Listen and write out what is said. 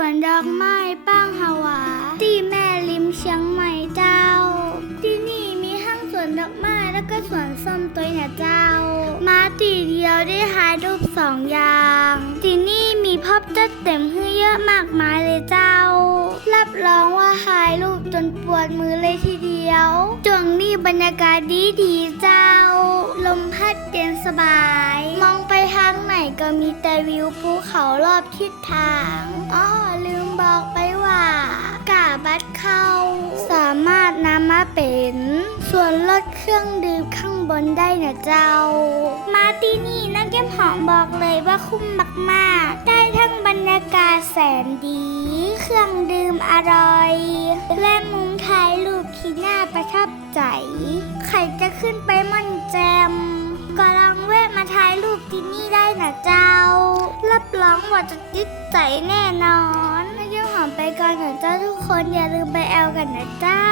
วนดอกไม้ป้างฮาวา ที่แม่ริมเชียงใหม่เจ้า ที่นี่มีทั้งสวนดอกไม้แล้วก็สวนส้มตัวเนี่ยเจ้า มาตีเดียวได้ถ่ายรูปสองอย่าง ที่นี่มีพบจัดเต็มให้เยอะมากมายเลยเจ้า รับรองว่าถ่ายรูปจนปวดมือเลยทีเดียวจวงนี้บรรยากาศดีดีเจ้า ย็นสบาย มองไปทางไหนก็มีแต่วิวภูเขารอบทิศทางอ้อลืมบอกไปว่ากาบัตรเข้า สามารถนำมาเป็น ส่วนลดเครื่องดื่มข้างบนได้นะเจ้า มาที่นี่นักเก็บหอมบอกเลยว่าคุ้มมากๆ ได้ทั้งบรรยากาศแสนดี เครื่องดื่มอร่อย และมุมถ่ายรูปที่น่าประทับใจ ใครจะขึ้นไป ท้องวัดจะติดใจแน่นอนนักเก็บหอมไปก่อนนะเจ้าทุกคนอย่าลืมไปแอลกันนะเจ้า